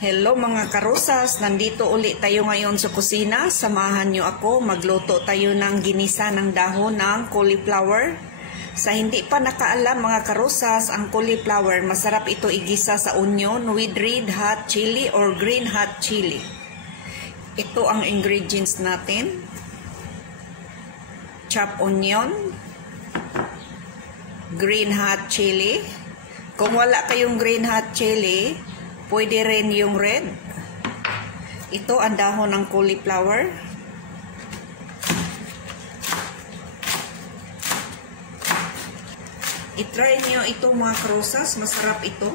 Hello mga karosas, nandito ulit tayo ngayon sa kusina. Samahan nyo ako, magluto tayo ng ginisa ng dahon ng cauliflower. Sa hindi pa nakaalam mga karosas, ang cauliflower, masarap ito igisa sa onion with red hot chili or green hot chili. Ito ang ingredients natin. Chopped onion, green hot chili. Kung wala kayong green hot chili, pwede rin yung red. Ito ang dahon ng cauliflower. I-try nyo ito mga karosas. Masarap ito.